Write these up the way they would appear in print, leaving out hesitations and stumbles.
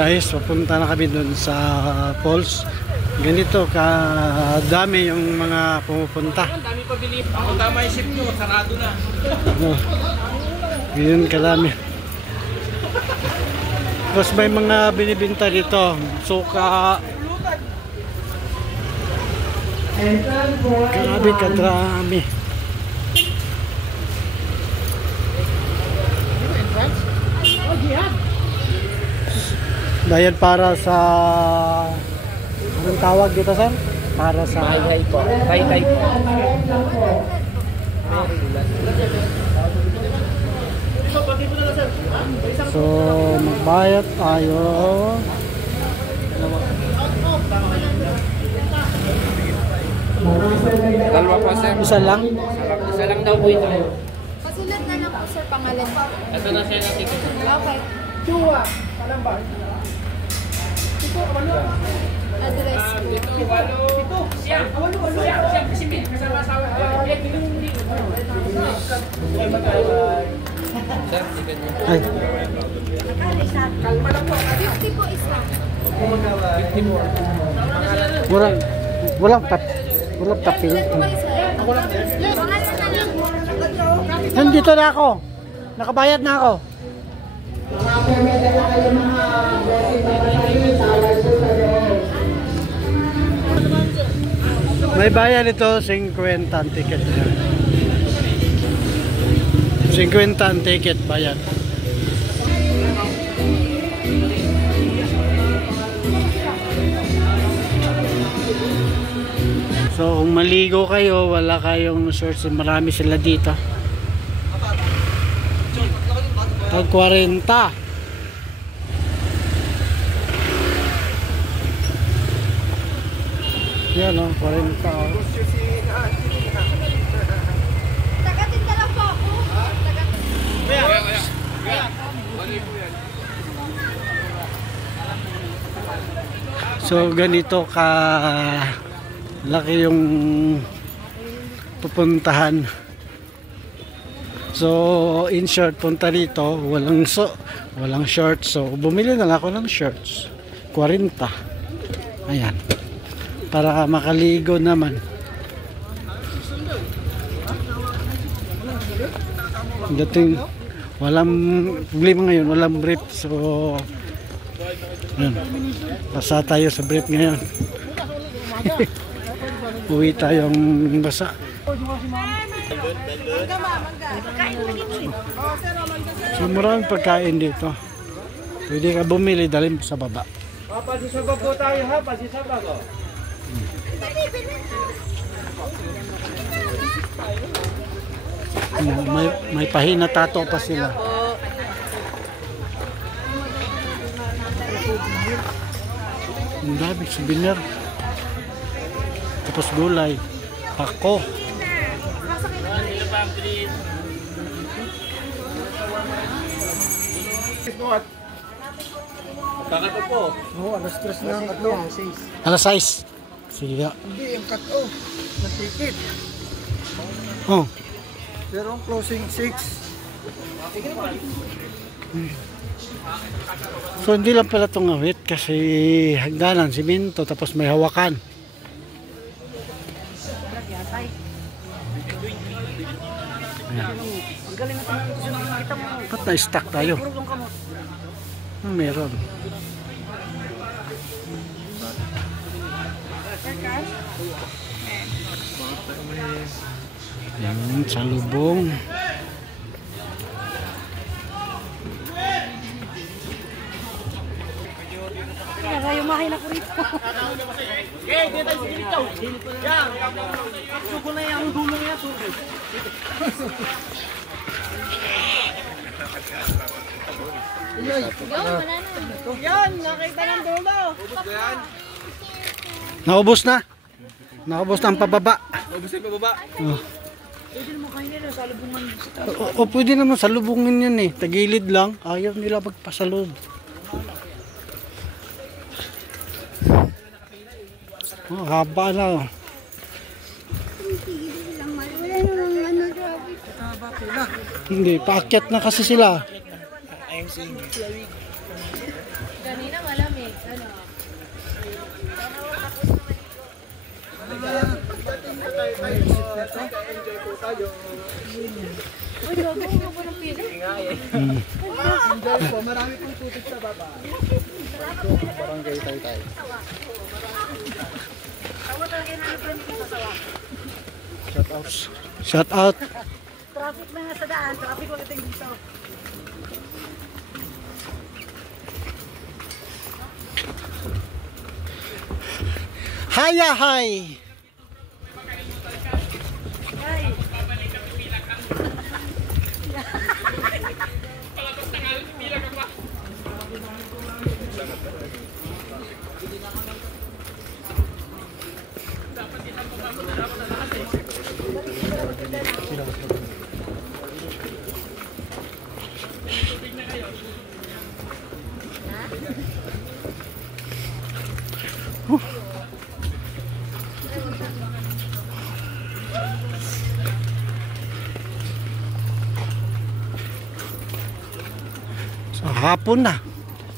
guys, papunta na kami dun sa falls. Ganito kadami yung mga pumupunta. Dami pa bilip. Ako tama yung ship nyo, sarado na. Ganyan kadami. Tapos may mga binibinta dito. Suka. Grabe kadrami. Bayad para sa anong tawag dito, sir? Para sa Hay po. Hay po. So, magbayad tayo. Dalawa po, sir. Isa lang? Isa lang daw po ito. Pasulat na lang po, sir, pangalan. Ito na siya ng ticket. Okay. Address. Siya. Siya. Kasama asawa. Sir, ticket niyo. Ay, 50 po isa. 50 po. walang tapil. Pangalan na lang. Nandito na ako. Nakabayad na ako. May bayad ito, 50 ang ticket niya. 50 ang ticket bayad. So kung maligo kayo, wala kayong shorts, marami sila dito. Tag 40. Yan o, 40 o. Tagatinda lang po ako. So ganito ka laki yung pupuntahan. So in short, punta dito, walang shorts. So bumili na lang ako ng shorts. 40. Ayan. Para makaligo naman. Dating walang problema ngayon, walang brief. So yun. Basa tayo sa brief ngayon. Uwi tayong basa. So maraming pagkain dito. Pwede ka bumili, dalhin sa baba. Pasisabag po tayo ha, pasisabag o. May pahina tato pa sila. Ang dami souvenir. Tapos gulay, pako. Kakato po. Oo, alas 3 na ang katlo. Alas 6. Sige. Hindi, yung cut-off ng ticket. Oh. Pero ang closing 6. So hindi lang pala itong awit kasi hagdanan, simento, tapos may hawakan. Ba't na-stuck tayo? Meron. Salubong. Yung makina ko rito. Okay, dito tayo sa dito. Yan. Sugo na yung dulo niya. Yan, nakita ng dulo. Naubos na. Naubos na ang pababa. Ubus na pababa. Oh. O pwede naman salubungin yan eh. Tagilid lang. Ayaw nila magpasalub. Oh, haba na. Hindi, paakyat na kasi sila. Uy, gagawin mo po ng pili. Enjoy po, marami pong tubig sa baba. Barangay tayo. Shout out. Traffic na nga sa daan. Traffic ulit yung dito. Haya hay. So, hapon na.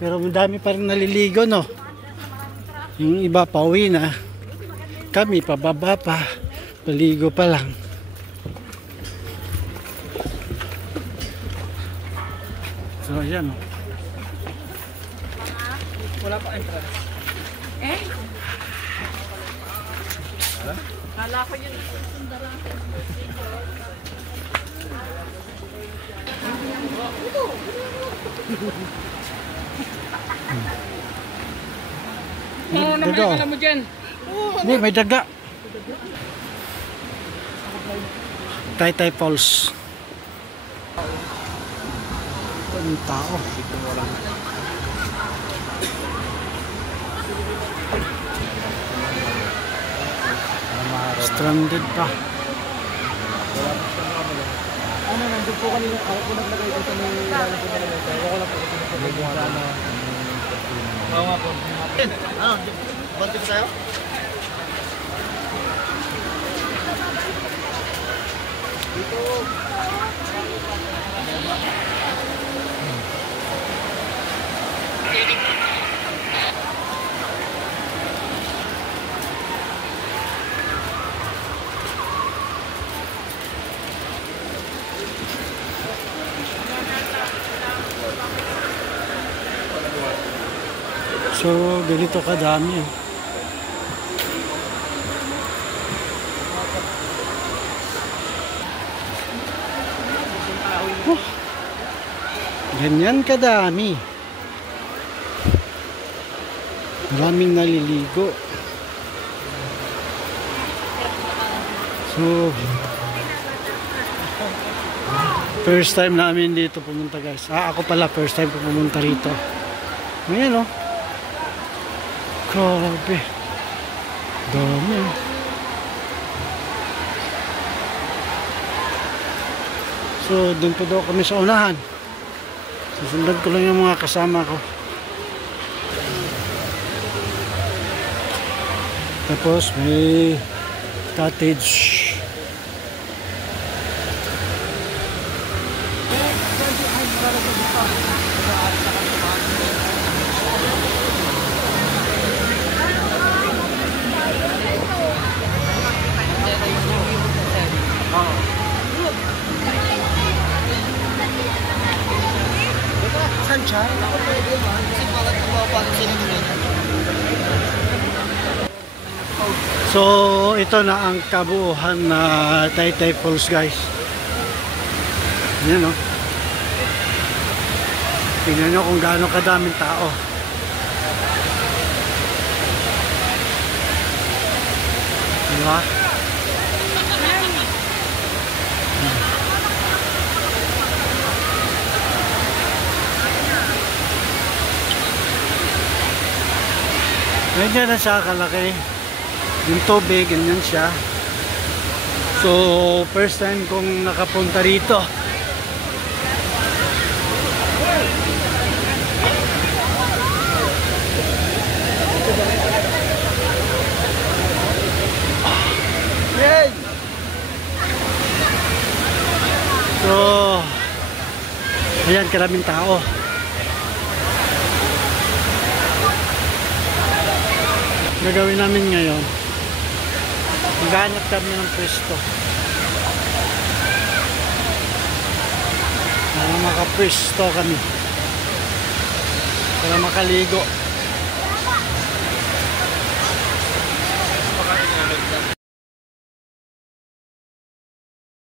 Pero madami pa rin naliligo, no? Yung iba pauwi na. Kami pababa pa. Paligo pa lang. So, ayan. Wala pa entrance. Eh? Kala ko yun. Daga, oh. Alam mo dyan. Hindi, may daga. Taytay Falls. Ang tao. Stranded pa. Ano, nandun po kanina, ako po naglagay dito may ilalim po nila. Ako ko lang po kasi naglagay na. Oo nga po. Ano, banti po tayo? So, ganito kadami. Oh, ganyan kadami. Maraming naliligo. So, first time namin dito pumunta, guys. Ako pala, first time ko pumunta rito. Ayan, oh. Grabe. Dami. So, doon pa daw kami sa unahan. Susundan ko lang yung mga kasama ko. Tapos, may cottage. So, ito na ang kabuuhan na Taytay Falls, guys. Ayan, oh. Tingnan nyo kung gaano kadaming tao. Diba? Ganyan na siya kalaki. Yung tubig, ganyan siya. So, first time kong nakapunta rito. Yay! So, ayan, karaming tao. Gagawin namin ngayon, maghanap kami ng pwesto. Para makapwesto kami. Para makaligo.